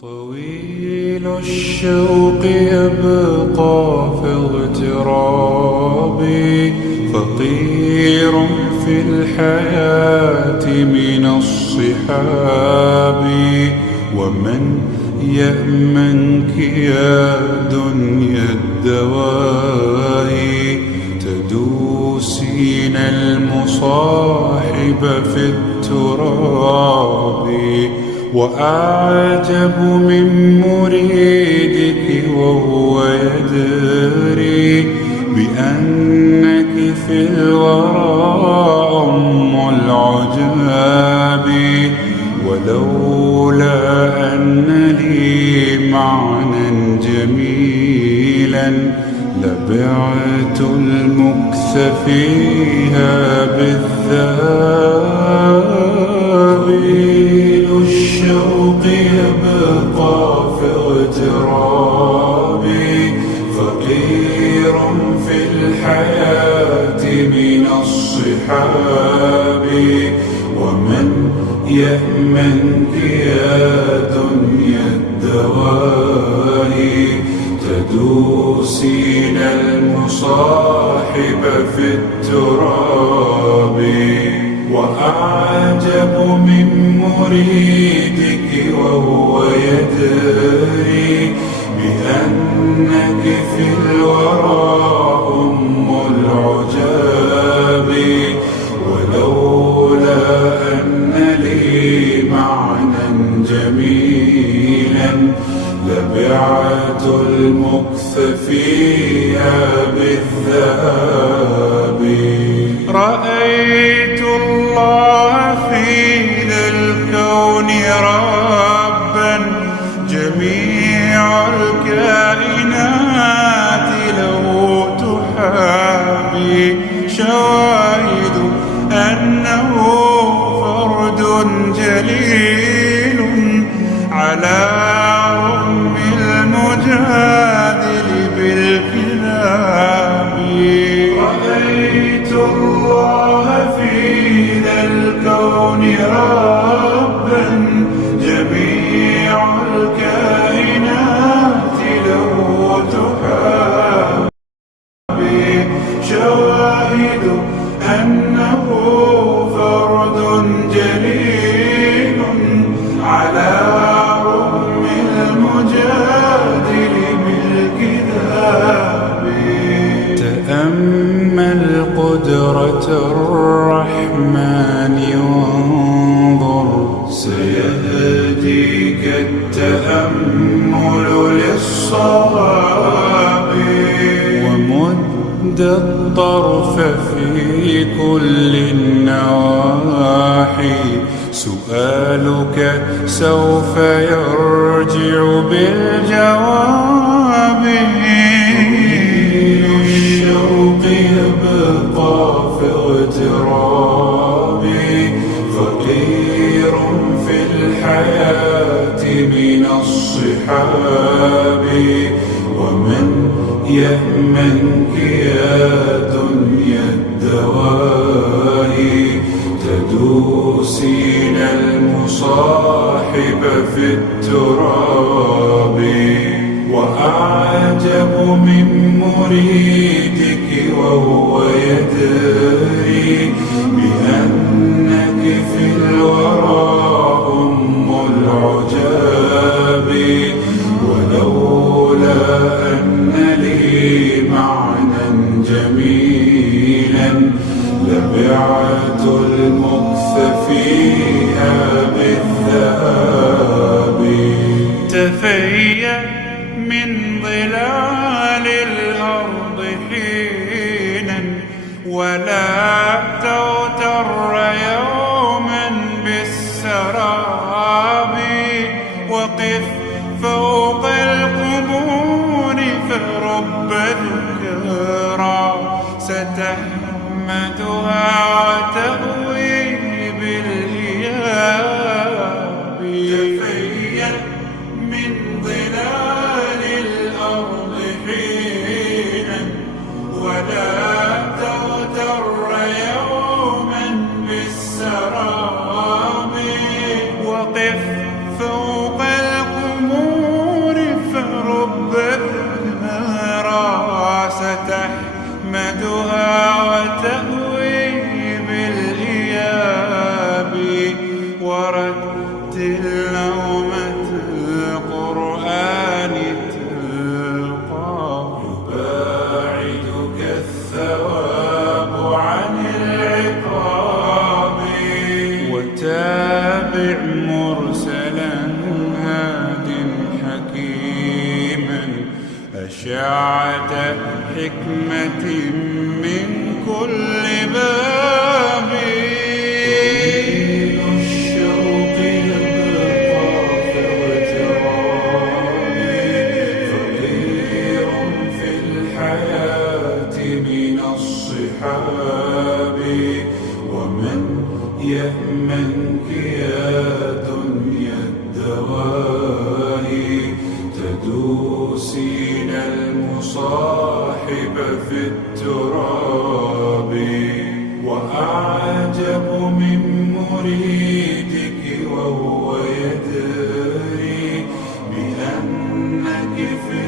طويل الشوق يبقى في اغترابي، فقير في الحياة من الصحاب. ومن يأمنك يا دنيا الدواهي، تدوسين المصاحب في التراب. وأعجب من مريدك وهو يدري بأنك في الورى أم العجاب. ولولا أن لي معنى جميلا لبعت المكث فيها بالذهب. الشوق يبقى في اغترابي، فقير في الحياة من الصحاب. ومن يأمنك يا دنيا الدواهي، تدوسين المصاحب في التراب. وأعجب من مريدك وهو يدري بأنك في الورى أم العجاب. ولولا أن لي معنى جميلا لبعت المكث فيها بالذهب. رأيت الله في ذا الكون ربا، جميع الكائنات له تحابي. شواهد أنه فرد جليل على رغم المجادل بالكلام. رأيت الله في ذا الكون ربا، جميع الكائنات له تحابي. شواهد أنه فرد جليل على رغم المجادل بالكذاب. تأمل قدرة الرحمن وانظر، سيهديك التأمل للصواب. ومد الطرف في كل النواحي، سؤالك سوف يرجع بالجواب. الشوق يبقى في اغترابي، فقير في الحياة من الصحاب. ومن يأمنك يا دنيا الدواهي، تدوسين المصاحب في التراب. وأعجب من مريدك وهو يدري بأنك في الورى أم العجاب. ولولا أن لي معنى جميلا لبعت المكث فيها بالذهب. تفيأ من ظلال الأرض حينا، ولا تغتر يوما بالسراب. وقف فوق القبور فرب ذكرى ستحمدها وتأوي بالإياب. تفيأ من ظلال الأرض حينا، ولا تغتر يوما بالسراب. وقف فوق القبور تابع مرسلا هاد حكيما أشعة حكمة من كل باب. طويل الشوق يبقى فوجراني فقير في الحياة من الصحاب. ومن يأمنك يا دنيا الدواهي تدوسين المصاحب في التراب. وأعجب من مريدك وهو يدري بأنك في